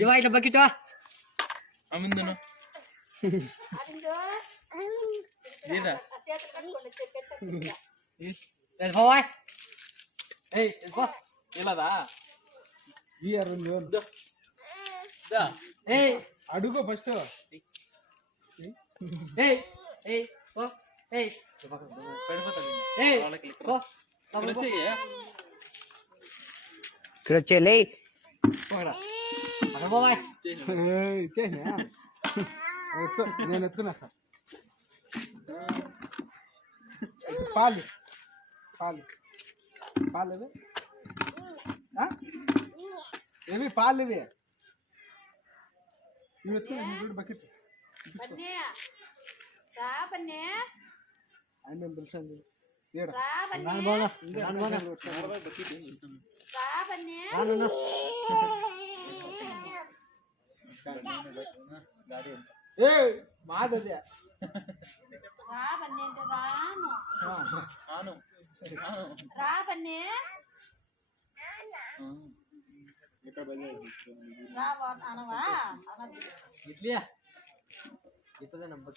ఇవా ఇట్లా బకెట్ అమ్మిందను ఏదా పోవా ఏయ్ పో ఇలాదా ఈ రెండు దా ఏయ్ అడుగు ఫస్ట్ ఏయ్ ఏయ్ పో ఏయ్ పడిపోతాడు ఏయ్ వాళ్ళకి లిక్కర్ పో ఇక్కడ వచ్చేయి ఇక్కడ వచ్చేలే పోరా అక్కడ పోవా ఇచ్చేనా నేను ఎత్తుకున్నా సార్ పాలు పాలు పాలు ఇవి ఏవి పాలు ఇవి నువ్వు ఎత్తుకున్నా బకెట్ ఆయన మేము పిలిచాను నాన్న పోనా నాన్న పోనా బకెట్ ఏం చూస్తాను నాన్న గాడి ఎంత ఏ మాదదే ఆను ఆను ఇక్కడ బయలుదేరి ఇడ్లీ ఇప్పుడే నమ్మకం